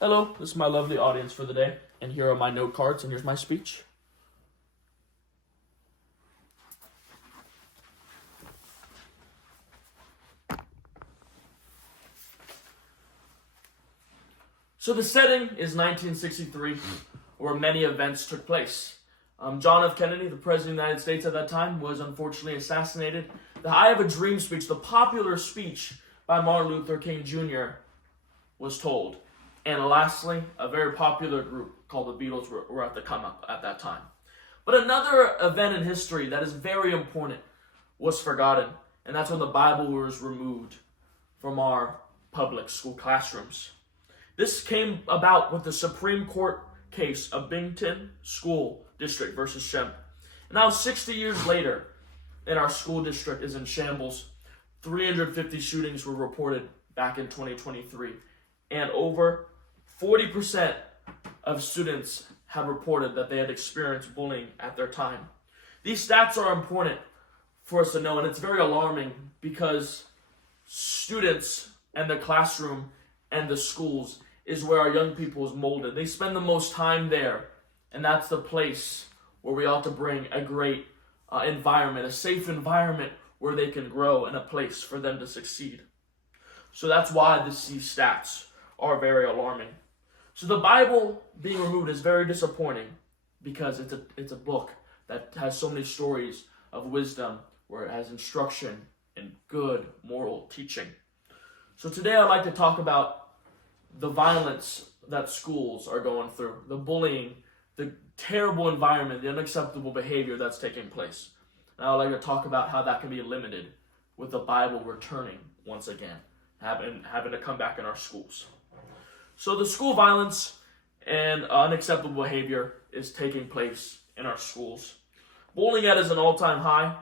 Hello, this is my lovely audience for the day, and here are my note cards, and here's my speech. So the setting is 1963, where many events took place. John F. Kennedy, the President of the United States at that time, was unfortunately assassinated. The I Have a Dream speech, the popular speech by Martin Luther King Jr., was told. And lastly, a very popular group called the Beatles were at the come up at that time. But another event in history that is very important was forgotten, and that's when the Bible was removed from our public school classrooms. This came about with the Supreme Court case of Binghamton School District versus Shemp. Now, 60 years later, and our school district is in shambles. 350 shootings were reported back in 2023, and over 40% of students had reported that they had experienced bullying at their time. These stats are important for us to know, and it's very alarming because students and the classroom and the schools is where our young people is molded. They spend the most time there, and that's the place where we ought to bring a great environment, a safe environment where they can grow and a place for them to succeed. So that's why these stats are very alarming. So the Bible being removed is very disappointing because it's a book that has so many stories of wisdom, where it has instruction and good moral teaching. So today I'd like to talk about the violence that schools are going through, the bullying, the terrible environment, the unacceptable behavior that's taking place. And I'd like to talk about how that can be limited with the Bible returning once again, having to come back in our schools. So the school violence and unacceptable behavior is taking place in our schools. Bullying is an all-time high,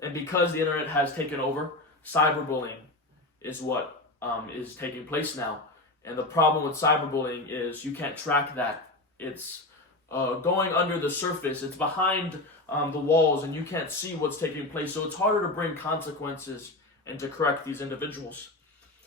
and because the internet has taken over, cyberbullying is what is taking place now. And the problem with cyberbullying is you can't track that. It's going under the surface. It's behind the walls, and you can't see what's taking place. So it's harder to bring consequences and to correct these individuals.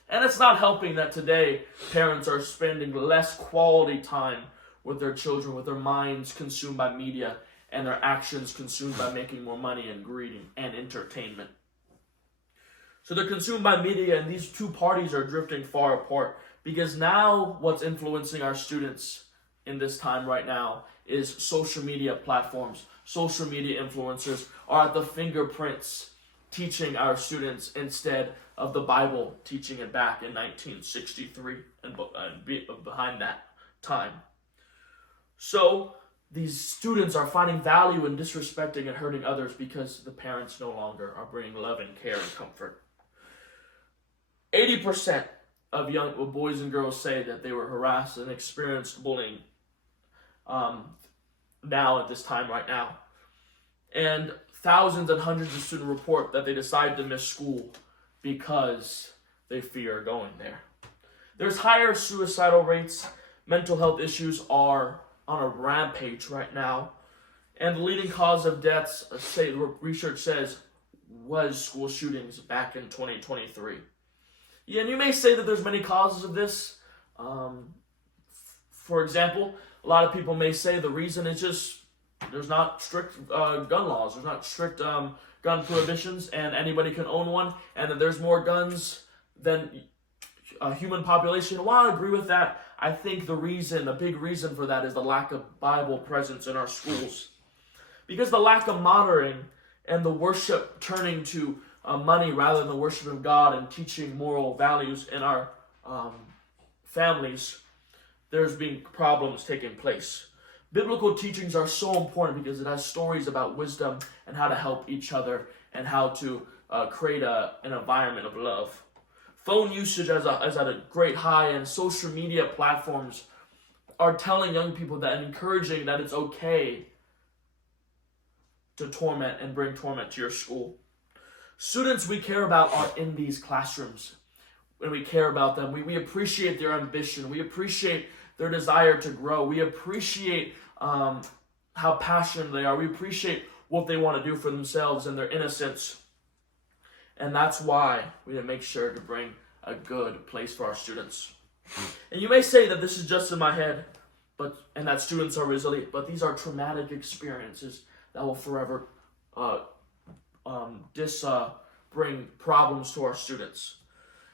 And it's not helping that today parents are spending less quality time with their children, with their minds consumed by media and their actions consumed by making more money and greed and entertainment. So they're consumed by media, and these two parties are drifting far apart, because now what's influencing our students in this time right now is social media platforms. Social media influencers are at the fingerprints teaching our students instead of the Bible teaching it back in 1963 and behind that time. So these students are finding value in disrespecting and hurting others because the parents no longer are bringing love and care and comfort. 80% of young boys and girls say that they were harassed and experienced bullying now at this time right now. And thousands and hundreds of students report that they decide to miss school because they fear going there. There's higher suicidal rates. Mental health issues are on a rampage right now. And the leading cause of deaths, research says, was school shootings back in 2023. Yeah, and you may say that there's many causes of this. For example, a lot of people may say the reason is just there's not strict gun laws. There's not strict gun prohibitions, and anybody can own one, and that there's more guns than a human population. While I agree with that, I think a big reason for that is the lack of Bible presence in our schools. Because the lack of monitoring and the worship turning to money rather than the worship of God and teaching moral values in our families, there's been problems taking place. Biblical teachings are so important because it has stories about wisdom and how to help each other and how to create an environment of love. Phone usage is at a great high, and social media platforms are telling young people that and encouraging that it's okay to torment and bring torment to your school. Students we care about are in these classrooms, and we care about them. We appreciate their ambition. We appreciate their desire to grow. We appreciate how passionate they are. We appreciate what they want to do for themselves and their innocence. And that's why we need to make sure to bring a good place for our students. And you may say that this is just in my head, and that students are resilient, but these are traumatic experiences that will forever bring problems to our students.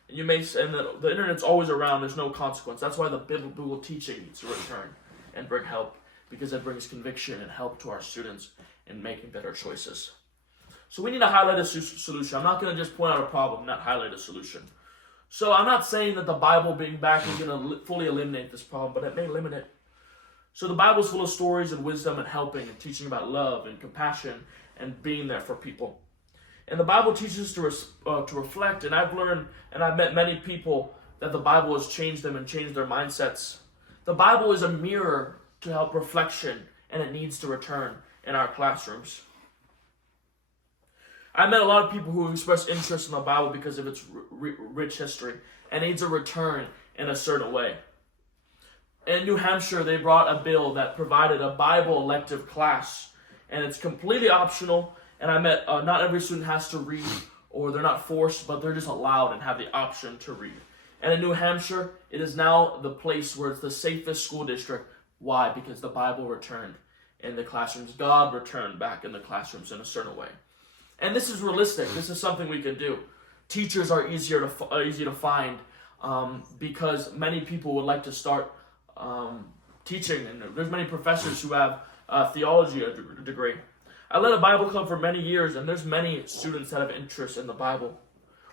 And you may say, and the internet's always around, there's no consequence. That's why the biblical teaching needs to return and bring help, because it brings conviction and help to our students in making better choices. So we need to highlight a solution. I'm not going to just point out a problem, not highlight a solution. So I'm not saying that the Bible being back is going to fully eliminate this problem, but it may limit it. So the Bible's full of stories and wisdom and helping and teaching about love and compassion and being there for people. And the Bible teaches us to reflect, and I've learned, and I've met many people that the Bible has changed them and changed their mindsets. The Bible is a mirror to help reflection, and it needs to return in our classrooms. I met a lot of people who have expressed interest in the Bible because of its rich history, and needs a return in a certain way. In New Hampshire, they brought a bill that provided a Bible elective class, and it's completely optional. And I met not every student has to read, or they're not forced, but they're just allowed and have the option to read. And in New Hampshire, it is now the place where it's the safest school district. Why? Because the Bible returned in the classrooms. God returned back in the classrooms in a certain way. And this is realistic. This is something we can do. Teachers are easy to find because many people would like to start teaching, and there's many professors who have a theology degree. I led a Bible club for many years, and there's many students that have interest in the Bible.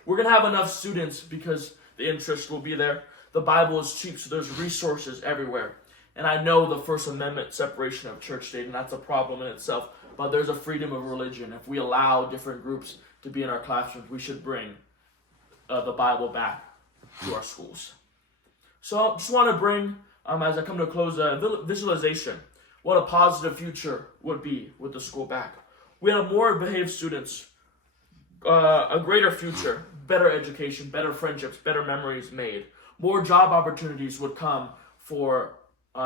We're going to have enough students because the interest will be there. The Bible is cheap, so there's resources everywhere. And I know the First Amendment separation of church state, and that's a problem in itself, but there's a freedom of religion. If we allow different groups to be in our classrooms, we should bring the Bible back to our schools. So I just want to bring, as I come to a close, a visualization. What a positive future would be with the school back. We have more behaved students, a greater future, better education, better friendships, better memories made. More job opportunities would come for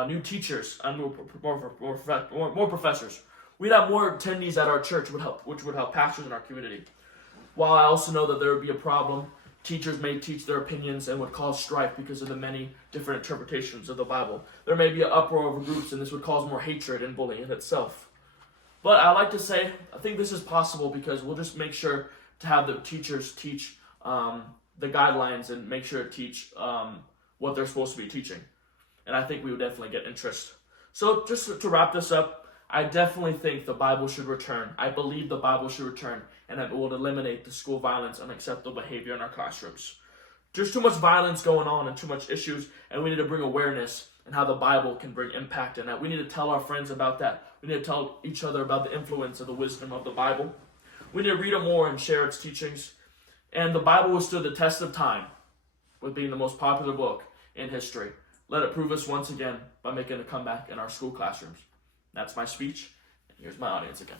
new teachers and more professors. We'd have more attendees at our church, which would help pastors in our community. While I also know that there would be a problem, teachers may teach their opinions and would cause strife because of the many different interpretations of the Bible. There may be an uproar over groups, and this would cause more hatred and bullying in itself. But I like to say, I think this is possible because we'll just make sure to have the teachers teach the guidelines and make sure to teach what they're supposed to be teaching. And I think we would definitely get interest. So just to wrap this up, I definitely think the Bible should return. I believe the Bible should return, and that it will eliminate the school violence and unacceptable behavior in our classrooms. There's too much violence going on and too much issues, and we need to bring awareness and how the Bible can bring impact in that. We need to tell our friends about that. We need to tell each other about the influence of the wisdom of the Bible. We need to read it more and share its teachings. And the Bible has stood the test of time with being the most popular book in history. Let it prove us once again by making a comeback in our school classrooms. That's my speech, and here's my audience again.